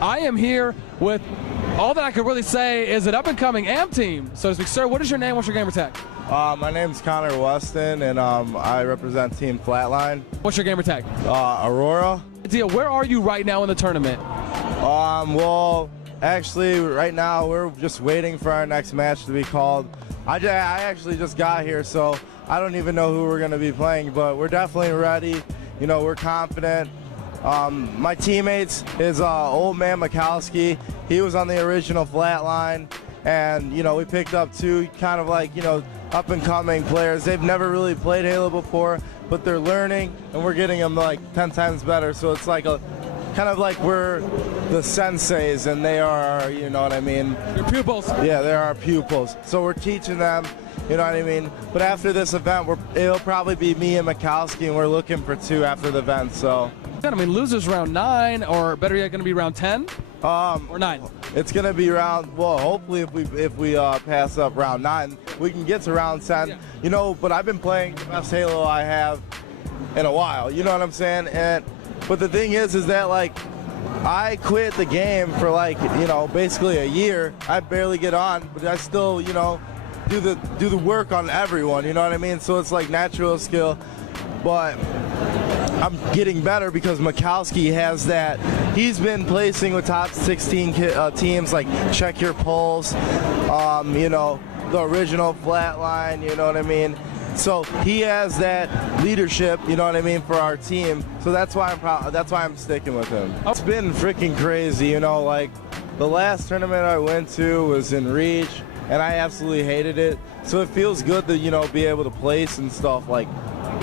I am here with all that I could really say is an up-and-coming AM team, so to speak. Sir, what is your name? What's your gamer tag? My name's Connor Weston, and I represent Team Flatline. What's your gamer tag? Aurora. Dia, where are you right now in the tournament? Well, actually, right now we're just waiting for our next match to be called. I actually just got here, so I don't even know who we're going to be playing, but we're definitely ready. You know, we're confident. My teammates is old man Mikowski. He was on the original Flatline, and you know, we picked up two kind of like, you know, up and coming players. They've never really played Halo before, but they're learning, and we're getting them like 10 times better. So it's like a kind of like we're the senseis and they are, you know what I mean? Your pupils. Yeah, they're our pupils. So we're teaching them, you know what I mean? But after this event, it'll probably be me and Mikowski, and we're looking for two after the event. So. I mean, losers round 9, or better yet, going to be round 10 or 9. It's going to be round. Well, hopefully, if we pass up round 9, we can get to round 10. Yeah. You know, but I've been playing the best Halo I have in a while. You know what I'm saying? But the thing is that like I quit the game for like, you know, basically a year. I barely get on, but I still, you know, do the work on everyone. You know what I mean? So it's like natural skill, but I'm getting better because Mikowski has that. He's been placing with top 16 teams, like Check Your Pulse, you know, the original Flatline, you know what I mean? So he has that leadership, you know what I mean, for our team. So that's why I'm sticking with him. It's been freaking crazy, you know, like the last tournament I went to was in Reach, and I absolutely hated it. So it feels good to, you know, be able to place and stuff like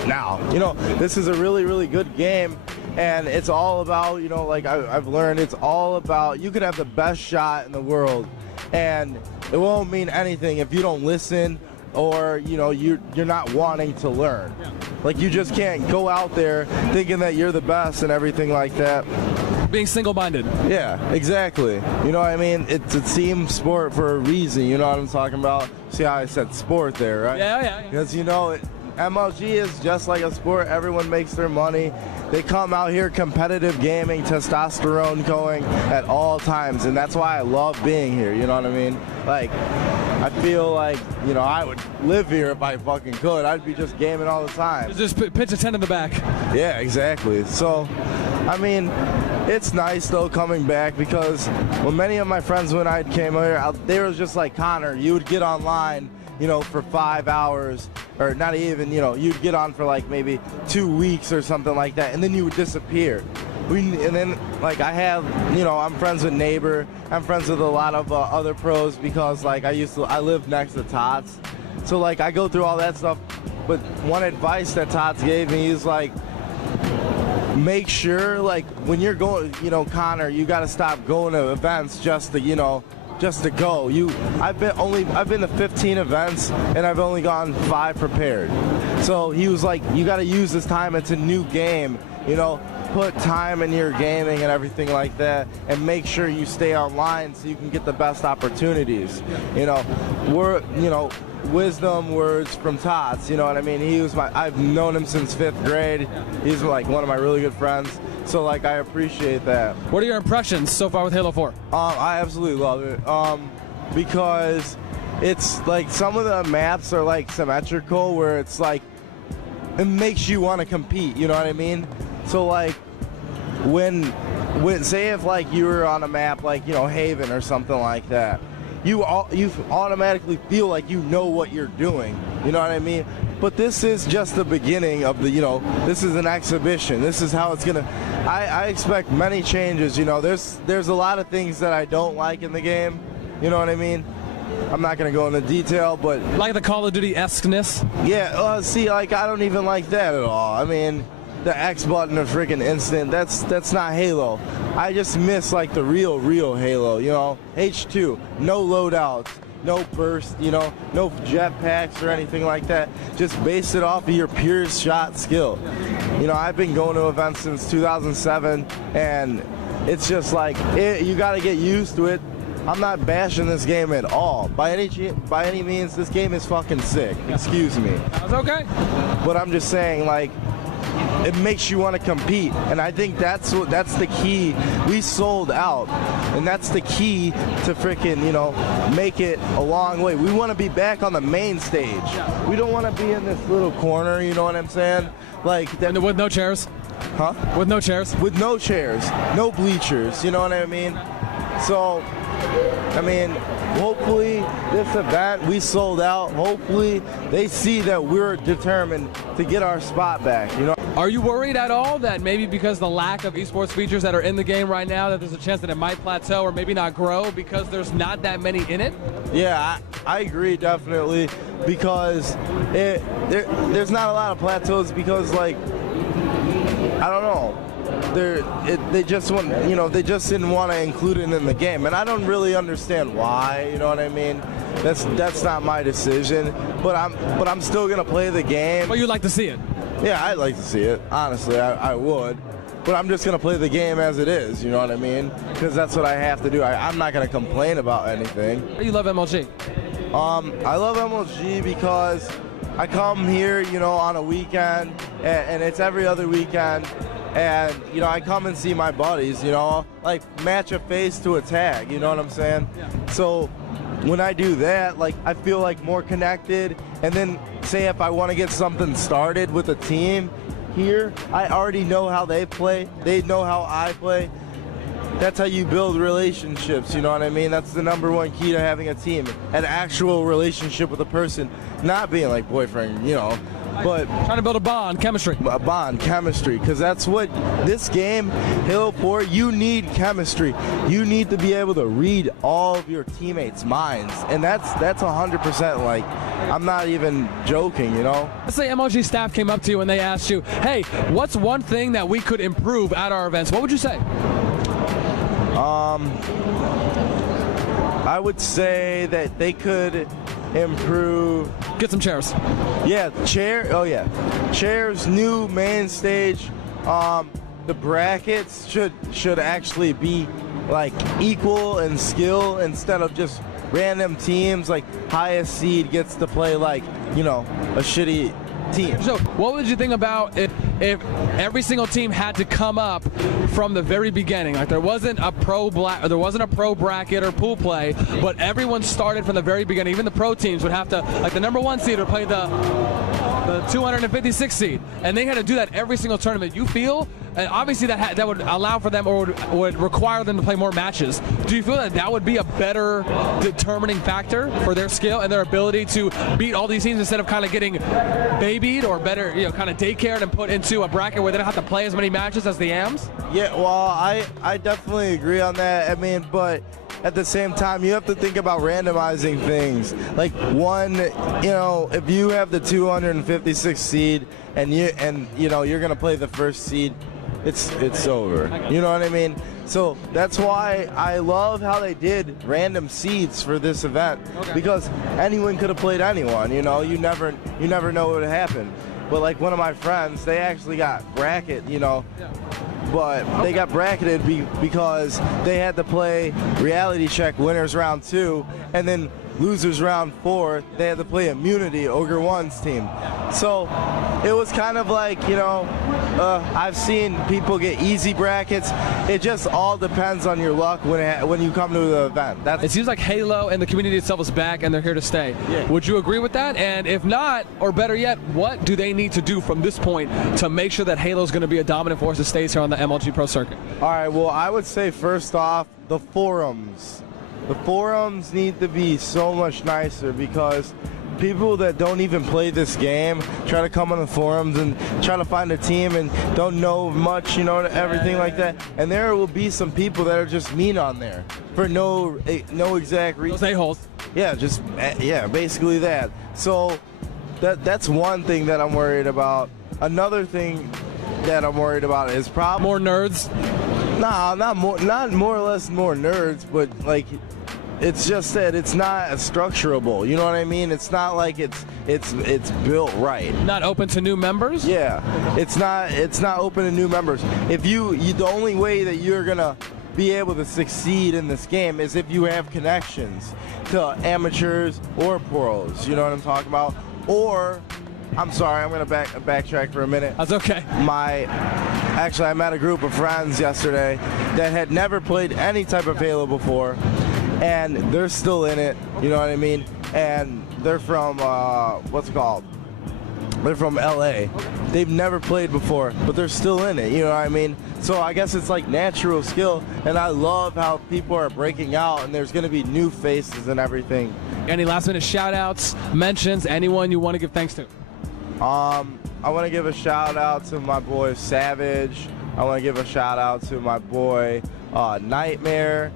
now. You know, this is a really, really good game, and it's all about, you know, like I've learned, it's all about, you could have the best shot in the world, and it won't mean anything if you don't listen, or, you know, you're not wanting to learn. Like, you just can't go out there thinking that you're the best and everything like that. Being single-minded. Yeah, exactly. You know what I mean? It's a team sport for a reason, you know what I'm talking about? See how I said sport there, right? Yeah. Because, you know, MLG is just like a sport. Everyone makes their money. They come out here, competitive gaming, testosterone going at all times, and that's why I love being here, you know what I mean? Like, I feel like, you know, I would live here if I fucking could. I'd be just gaming all the time. Just pitch a tent in the back. Yeah, exactly. So, I mean, it's nice, though, coming back, because when many of my friends, when I came here, they were just like, Connor, you would get online, you know, for 5 hours, or not even, you know, you'd get on for like maybe 2 weeks or something like that, and then you would disappear. And then, like, I have, you know, I'm friends with Neighbor, I'm friends with a lot of other pros, because, like, I live next to Tots. So, like, I go through all that stuff, but one advice that Tots gave me is, like, make sure, like, when you're going, you know, Connor, you got to stop going to events just to, you know, just to go. I've been to 15 events, and I've only gone 5 prepared. So he was like, you got to use this time. It's a new game, you know. Put time in your gaming and everything like that, and make sure you stay online so you can get the best opportunities. You know, wisdom words from Tots. You know what I mean? I've known him since 5th grade. He's like one of my really good friends. So, like, I appreciate that. What are your impressions so far with Halo 4? I absolutely love it, because it's like some of the maps are like symmetrical, where it's like it makes you want to compete. You know what I mean? So, like, when say if like you were on a map like, you know, Haven or something like that, you automatically feel like you know what you're doing. You know what I mean? But this is just the beginning of the, you know, this is an exhibition. This is how it's gonna. I expect many changes. You know, there's a lot of things that I don't like in the game. You know what I mean? I'm not gonna go into detail, but like the Call of Duty-esque-ness. Yeah. See, like, I don't even like that at all. I mean, the X button of freaking instant. That's not Halo. I just miss like the real Halo. You know, H2, no loadouts, no burst. You know, no jetpacks or anything like that. Just base it off of your pure shot skill. You know, I've been going to events since 2007, and it's just like you got to get used to it. I'm not bashing this game at all. By any means, this game is fucking sick. Excuse me. That's okay. But I'm just saying, like, it makes you want to compete, and I think that's the key. We sold out, and that's the key to freaking, you know, make it a long way. We want to be back on the main stage. We don't want to be in this little corner, you know what I'm saying? Like that, with no chairs? Huh? With no chairs? With no chairs, no bleachers, you know what I mean? So, I mean, hopefully this event, we sold out. Hopefully they see that we're determined to get our spot back, you know? Are you worried at all that maybe because the lack of esports features that are in the game right now, that there's a chance that it might plateau or maybe not grow because there's not that many in it? Yeah, I agree definitely, because there's not a lot of plateaus because, like, I don't know. They just want, you know, they just didn't want to include it in the game, and I don't really understand why. You know what I mean? That's not my decision, but I'm still gonna play the game. Well, you'd like to see it? Yeah, I'd like to see it. Honestly, I would, but I'm just gonna play the game as it is. You know what I mean? Because that's what I have to do. I'm not gonna complain about anything. You love MLG? I love MLG because I come here, you know, on a weekend, and it's every other weekend. And, you know, I come and see my buddies, you know, like match a face to a tag, you know what I'm saying? Yeah. So when I do that, like, I feel like more connected. And then say if I want to get something started with a team here, I already know how they play. They know how I play. That's how you build relationships, you know what I mean? That's the #1 key to having a team, an actual relationship with a person, not being like boyfriend, you know. But trying to build a bond, chemistry. A bond, chemistry, because that's what this game, Halo 4, you need chemistry. You need to be able to read all of your teammates' minds, and that's 100%. Like, I'm not even joking, you know. Let's say MLG staff came up to you and they asked you, "Hey, what's one thing that we could improve at our events?" What would you say? I would say that they could improve. Get some chairs. Yeah, chairs, new main stage. The brackets should actually be like equal in skill instead of just random teams. Like highest seed gets to play like, you know, a shitty team. So what would you think about if every single team had to come up from the very beginning? Like there wasn't a pro bracket or pool play, but everyone started from the very beginning. Even the pro teams would have to, like the #1 seed would play the 256 seed, and they had to do that every single tournament. You feel, and obviously that would allow for them, or would require them to play more matches. Do you feel that that would be a better determining factor for their skill and their ability to beat all these teams instead of kind of getting babied, or better, you know, kind of daycared and put into a bracket where they don't have to play as many matches as the AMs? Yeah, well, I definitely agree on that. I mean, but at the same time, you have to think about randomizing things. Like one, you know, if you have the 256 seed and you know you're gonna play the first seed, it's over. You know what I mean? So that's why I love how they did random seeds for this event, because anyone could have played anyone. You know, you never know what would happen. But like one of my friends, they actually got bracket, you know. But they got bracketed because they had to play reality check winners round 2, and then losers round 4, they had to play immunity, Ogre 1's team. So it was kind of like, you know, I've seen people get easy brackets. It just all depends on your luck when you come to the event. It seems like Halo and the community itself is back, and they're here to stay. Yeah. Would you agree with that? And if not, or better yet, what do they need to do from this point to make sure that Halo is going to be a dominant force that stays here on the MLG Pro circuit? All right, well, I would say first off, the forums. The forums need to be so much nicer, because people that don't even play this game try to come on the forums and try to find a team and don't know much, you know, everything like that. And there will be some people that are just mean on there for no exact reason. Those a-holes. Yeah, basically that. So that's one thing that I'm worried about. Another thing that I'm worried about is probably more nerds. Nah, not more or less more nerds, but like, it's just that it's not structurable. You know what I mean? It's not like it's built right. Not open to new members? Yeah, it's not open to new members. If the only way that you're gonna be able to succeed in this game is if you have connections to amateurs or pros. You know what I'm talking about? Or I'm sorry, I'm gonna backtrack for a minute. That's okay. Actually, I met a group of friends yesterday that had never played any type of Halo before, and they're still in it. You know what I mean? And they're from what's it called? They're from LA. They've never played before, but they're still in it. You know what I mean? So I guess it's like natural skill, and I love how people are breaking out, and there's gonna be new faces and everything. Any last minute shout outs, mentions, anyone you want to give thanks to? I want to give a shout out to my boy Savage. I want to give a shout out to my boy Nightmare,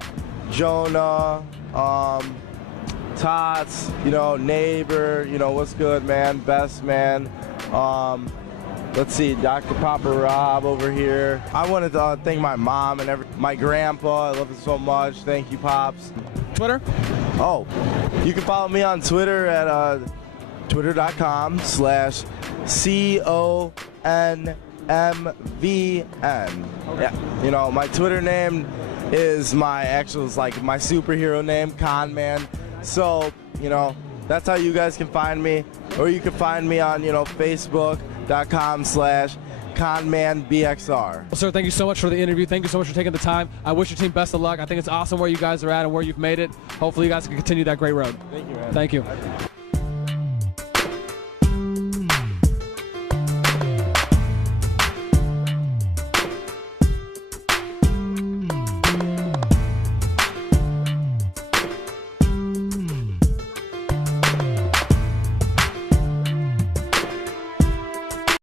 Jonah, Tots, you know, Neighbor, you know, what's good, man, Best Man. Let's see, Dr. Papa Rob over here. I wanted to thank my mom and my grandpa. I love him so much. Thank you, Pops. Twitter? Oh, you can follow me on Twitter at twitter.com/CONMVN. Okay. Yeah, you know, my Twitter name is my superhero name, Con Man. So, you know, that's how you guys can find me. Or you can find me on, you know, Facebook.com/ConmanBXR. Well, sir, thank you so much for the interview. Thank you so much for taking the time. I wish your team best of luck. I think it's awesome where you guys are at and where you've made it. Hopefully you guys can continue that great road. Thank you, man. Thank you.